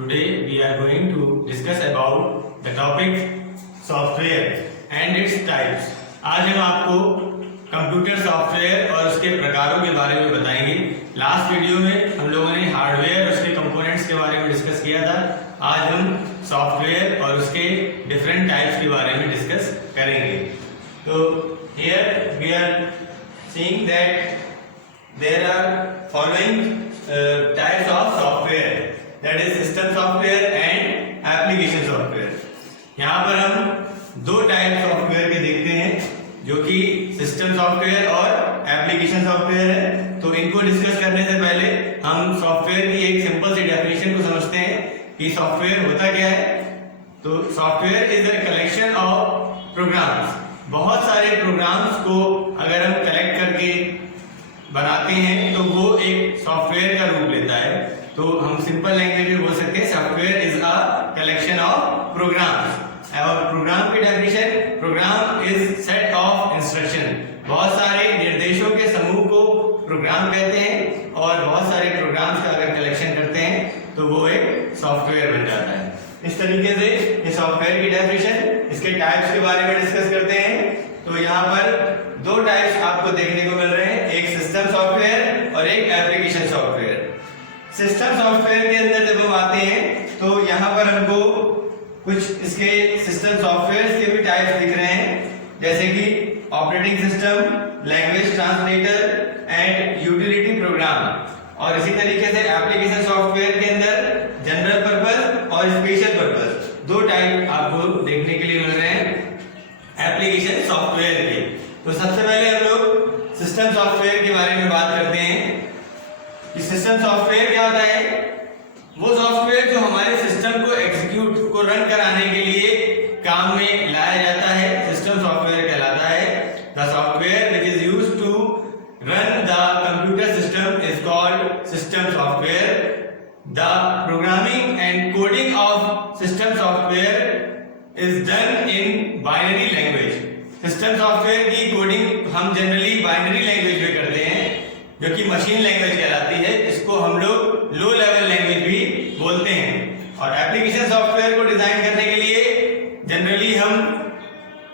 Today we are going to discuss about the topic software and its types. आज हम आपको computer software और उसके प्रकारों के बारे में बताएंगे। लास्ट वीडियो में हम लोगों ने हार्डवेयर और उसके कंपोनेंट्स के बारे में डिस्कस किया था। आज हम सॉफ्टवेयर और उसके डिफरेंट टाइप्स के बारे में डिस्कस करेंगे। तो here we are seeing that there are following types of software, that is system software and application software. यहाँ पर हम दो टाइप सॉफ्टवेयर के देखते हैं जो कि सिस्टम सॉफ्टवेयर और एप्लीकेशन सॉफ्टवेयर है। तो इनको डिस्कस करने से पहले हम सॉफ्टवेयर की एक सिंपल सी डेफिनेशन को समझते हैं कि सॉफ्टवेयर होता क्या है। तो software is a collection of programs. बहुत सारे प्रोग्राम्स को अगर हम कलेक्ट करके बनाते हैं तो वो एक सॉफ्टवेयर का रूप लेता है। तो हम सिंपल लैंग्वेज में बोल सकते हैं software is a collection of programs. और प्रोग्राम की definition, program is set of instruction. बहुत सारे निर्देशों के समूह को प्रोग्राम कहते हैं और बहुत सारे प्रोग्राम्स का अगर कलेक्शन करते हैं तो वो एक सॉफ्टवेयर बन जाता है। इस तरीके से ये सॉफ्टवेयर की डेफिनेशन, इसके टाइप्स के बारे में डिस्कस करते हैं। तो यहाँ पर दो टाइप्स आपको देखने को मिल रहे हैं, एक सिस्टम सॉफ्टवेयर और एक एप्लीकेशन सॉफ्टवेयर। सिस्टम सॉफ्टवेयर के अंदर जब हम आते हैं तो यहाँ पर हमको कुछ इसके सिस्टम सॉफ्टवेयर के भी टाइप्स दिख रहे हैं, जैसे कि operating system, language translator and utility programme. और इसी तरीके से एप्लीकेशन सॉफ्टवेयर के अंदर जनरल पर्पस और स्पेशल पर्पस दो टाइप आपको देखने के लिए मिल रहे हैं एप्लीकेशन सॉफ्टवेयर के। तो सबसे पहले हम लोग सिस्टम सॉफ्टवेयर के बारे में बात करते हैं कि सिस्टम सॉफ्टवेयर क्या होता है। वो सॉफ्टवेयर जो हमारे सिस्टम को एग्जीक्यूट को रन कराने के लिए काम में लाया जाता है, सिस्टम सॉफ्टवेयर कहलाता है। The software which is used to run the computer system is called system software. The programming and coding of system software is done in binary language. System software की कोडिंग हम generally binary language में करते हैं जो कि machine language कहलाती है। इसको हम लोग लो लेवल लैंग्वेज भी बोलते हैं। और एप्लीकेशन सॉफ्टवेयर को डिजाइन करने के लिए जनरली हम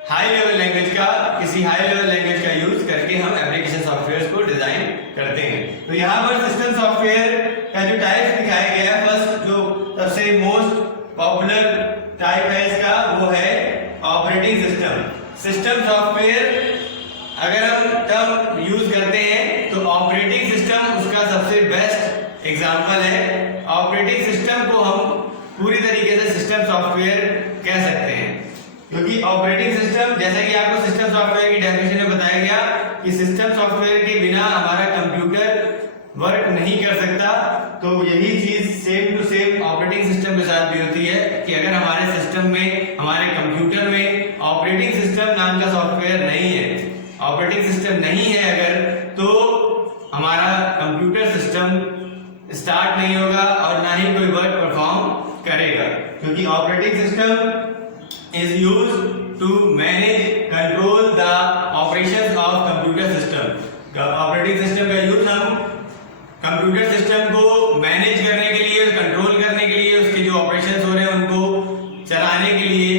हाई लेवल लैंग्वेज का, किसी हाई लेवल लैंग्वेज का यूज करके हम एप्लीकेशन सॉफ्टवेयर को डिजाइन करते हैं। तो यहाँ पर सिस्टम सॉफ्टवेयर का जो टाइप दिखाया गया है, फर्स्ट जो सबसे मोस्ट पॉपुलर टाइप है इसका वो है ऑपरेटिंग सिस्टम। सिस्टम सॉफ्टवेयर अगर हम टर्म यूज करते हैं तो ऑपरेटिंग सिस्टम उसका सबसे बेस्ट एग्जांपल है। ऑपरेटिंग सिस्टम को हम पूरी तरीके से सिस्टम सॉफ्टवेयर कह सकते हैं, क्योंकि ऑपरेटिंग सिस्टम, जैसा कि आपको सिस्टम सॉफ्टवेयर की डेफिनेशन में बताया गया कि सिस्टम सॉफ्टवेयर के बिना हमारा कंप्यूटर वर्क नहीं कर सकता। तो यही चीज same to same operating system के साथ भी होती है कि अगर हमारे सिस्टम में, हमारे कंप्यूटर में ऑपरेटिंग सिस्टम नाम का सॉफ्टवेयर नहीं है, ऑपरेटिंग सिस्टम नहीं है अगर, तो हमारा कंप्यूटर सिस्टम स्टार्ट नहीं होगा और ना ही कोई वर्क परफॉर्म करेगा। क्योंकि operating system is used to manage, control the operations of computer system. Operating system का यूज हम कंप्यूटर सिस्टम को मैनेज करने के लिए, कंट्रोल करने के लिए, उसके जो ऑपरेशंस हो रहे हैं उनको चलाने के लिए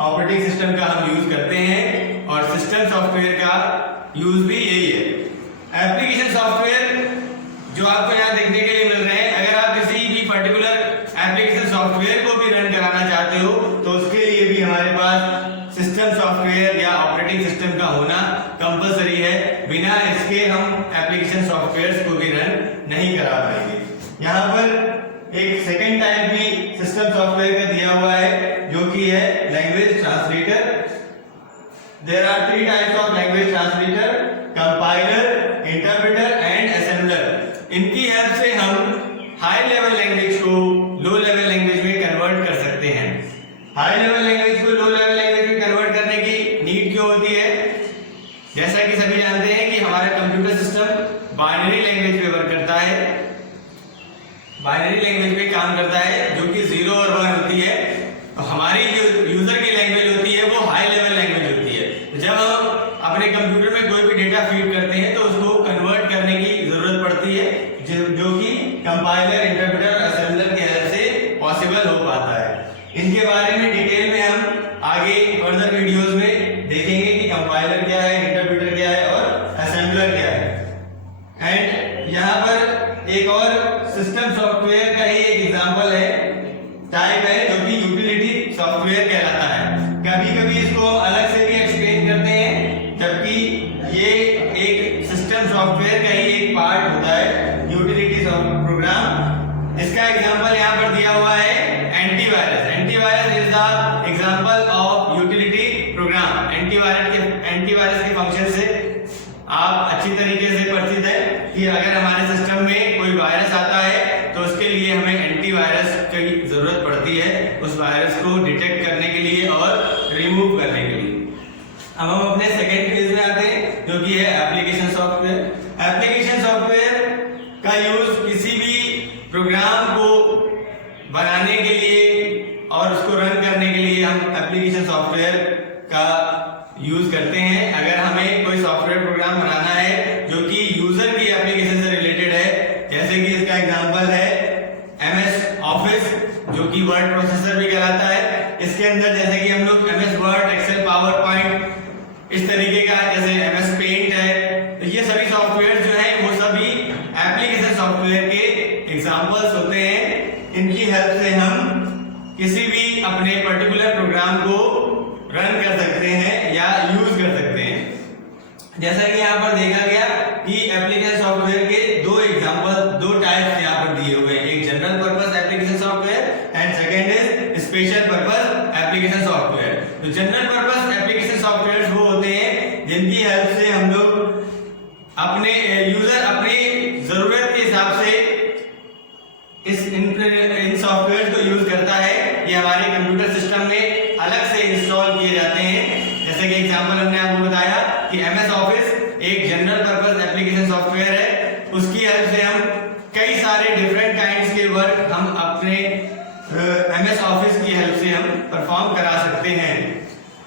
ऑपरेटिंग सिस्टम का हम यूज करते हैं। और सिस्टम सॉफ्टवेयर का यूज भी यही है। एप्लीकेशन सॉफ्टवेयर जो आपको यहाँ देखने के लिए मिल रहे हैं, अगर आप किसी भी पर्टिकुलर एप्लीकेशन सॉफ्टवेयर को भी रन कराना चाहते हो तो उसके लिए भी हमारे पास सिस्टम सॉफ्टवेयर या ऑपरेटिंग सिस्टम का होना कंपलसरी है। बिना इसके हम एप्लीकेशन सॉफ्टवेयर को भी रन नहीं करा पाएंगे। यहाँ पर एक सेकेंड टाइप भी सिस्टम सॉफ्टवेयर का दिया हुआ है जो कि है language translator. There are three types of language translator: compiler, interpreter and assembler. इनकी हेल्प से हम हाई लेवल लैंग्वेज को लो लेवल लैंग्वेज में कन्वर्ट कर सकते हैं। हाई लेवल लैंग्वेज को लो लेवल लैंग्वेज में कन्वर्ट करने की नीड क्यों होती है? जैसा कि सभी जानते हैं कि हमारा कंप्यूटर सिस्टम बाइनरी लैंग्वेज पे वर्क करता है, बाइनरी लैंग्वेज पे काम करता है जो कि 0 और 1 होती है। तो हमारी जो यूजर की लैंग्वेज होती है वो हाई लेवल लैंग्वेज होती है। जब हम अपने कंप्यूटर में कोई भी डेटा फीड करते हैं तो उसको कन्वर्ट करने की जरूरत पड़ती है, जो कि कंपाइलर, इंटरप्रेटर, असेंबलर की हेल्प से पॉसिबल सिस्टम सॉफ्टवेयर का ही एक पार्ट होता है यूटिलिटी प्रोग्राम। इसका एग्जांपल यहाँ पर दिया हुआ है antivirus. Antivirus is the example of utility programme. Antivirus के फंक्शन से आप अच्छी तरीके से परिचित है कि अगर हमारे सिस्टम में कोई वायरस आता है तो उसके लिए हमें एंटीवायरस की जरूरत पड़ती है उस वायरस को डिटेक्ट करने के लिए और रिमूव करने के लिए। अब हम अपने सेकेंड फेज में आते हैं जो कि है एप्लीकेशन सॉफ्टवेयर। एप्लीकेशन सॉफ्टवेयर का यूज किसी भी प्रोग्राम को बनाने के लिए और उसको रन करने के लिए हम एप्लीकेशन सॉफ्टवेयर का यूज करते हैं। अगर हमें कोई सॉफ्टवेयर प्रोग्राम बनाना है जो कि यूजर की एप्लीकेशन से रिलेटेड है, जैसे कि इसका एग्जांपल है MS ऑफिस जो कि वर्ड प्रोसेसर भी कहलाता है। इसके अंदर जैसे कि हम लोग MS Word, Excel, PowerPoint इस तरीके का, जैसे MS पेंट है, तो ये सभी सॉफ्टवेयर जो है वो सभी एप्लीकेशन सॉफ्टवेयर के एग्जांपल्स होते हैं। इनकी हेल्प से हम किसी भी अपने पर्टिकुलर प्रोग्राम को रन कर सकते हैं या यूज कर सकते हैं। जैसा कि यहाँ पर देखा गया कि एप्लीकेशन सॉफ्टवेयर के दो एग्जांपल, दो टाइप्स यहाँ पर दिए हुए हैं, एक general purpose application software and second is special purpose application software. तो जनरल पर्पस एप्लीकेशन सॉफ्टवेयर वो होते हैं जिनकी हेल्प से हम लोग अपने यूजर अपनी जरूरत के हिसाब से इन सॉफ्टवेयर को यूज करता है। ये हमारे कंप्यूटर सिस्टम में अलग से इंस्टॉल किए जाते हैं। जैसे कि एग्जांपल हमने आपको बताया कि MS ऑफिस एक जनरल पर्पस एप्लीकेशन सॉफ्टवेयर है, उसकी हेल्प से हम कई सारे डिफरेंट काइंड्स के वर्क हम अपने MS ऑफिस की हेल्प से हम परफॉर्म करा सकते हैं।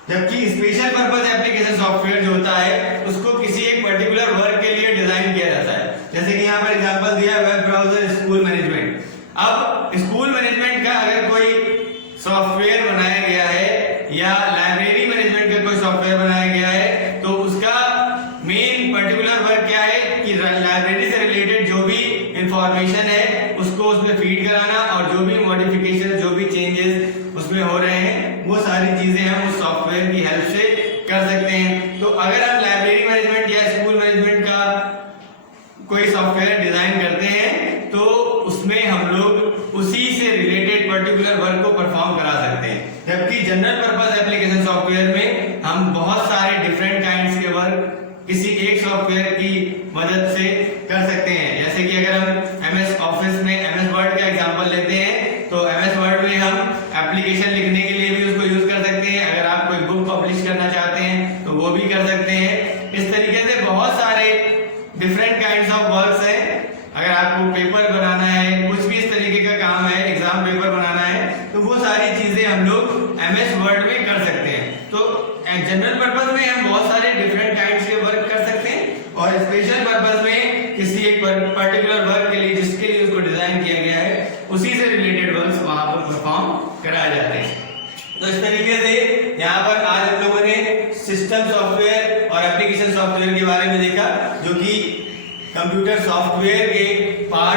जबकि स्पेशल पर्पस एप्लीकेशन सॉफ्टवेयर जो होता है उसको किसी एक पर्टिकुलर वर्क के लिए डिजाइन किया जाता है। जैसे कि यहाँ पर एग्जांपल दिया है वेब ब्राउजर, स्कूल मैनेजमेंट। अब स्कूल मैनेजमेंट का अगर कोई सॉफ्टवेयर बनाया गया है या लाइब्रेरी मैनेजमेंट का कोई सॉफ्टवेयर बनाया गया है, तो उसका मेन पर्टिकुलर वर्क क्या है कि लाइब्रेरी से रिलेटेड जो भी इंफॉर्मेशन है उसको उसमें फीड कराना और जो भी मॉडिफिकेशन, जो भी चेंजेस उसमें हो रहे हैं वो सारी चीजें हम उस सॉफ्टवेयर की हेल्प से कर सकते हैं। तो अगर हम लाइब्रेरी मैनेजमेंट या स्कूल मैनेजमेंट का कोई सॉफ्टवेयर डिजाइन करते हैं तो उसमें हम लोग उसी से रिलेटेड पर्टिकुलर वर्क को परफॉर्म करा सकते हैं। जबकि जनरल पर्पस एप्लीकेशन सॉफ्टवेयर में हम बहुत सारे डिफरेंट काइंड्स के वर्क किसी एक सॉफ्टवेयर की मदद से कर सकते हैं। जैसे कि अगर हम MS ऑफिस में MS वर्ड का एग्जांपल लेते हैं तो MS वर्ड में हम एप्लीकेशन लिखने के लिए भी उसको यूज कर सकते हैं। अगर आप कोई बुक पब्लिश करना चाहते हैं तो वो भी कर सकते हैं। इस तरीके से बहुत सारे डिफरेंट काइंड्स ऑफ वर्क्स हैं। अगर आपको पेपर बनाना है, कुछ भी इस तरीके का काम है, एग्जाम पेपर बनाना है, तो वो सारी चीजें हम लोग MS वर्ड में कर सकते हैं। तो जनरल पर्पस में हम बहुत सारे डिफरेंट काइंड्स के वर्क कर सकते हैं और स्पेशल पर्पस में किसी एक पर्टिकुलर वर्क के लिए जिसके लिए उसको डिजाइन किया गया है उसी से रिलेटेड वर्क्स वहां पर परफॉर्म कराए जाते हैं। तो इस तरीके से यहाँ पर आज हम लोगों ने सिस्टम सॉफ्टवेयर और एप्लीकेशन सॉफ्टवेयर के बारे में देखा जो कि कंप्यूटर सॉफ्टवेयर के पार्ट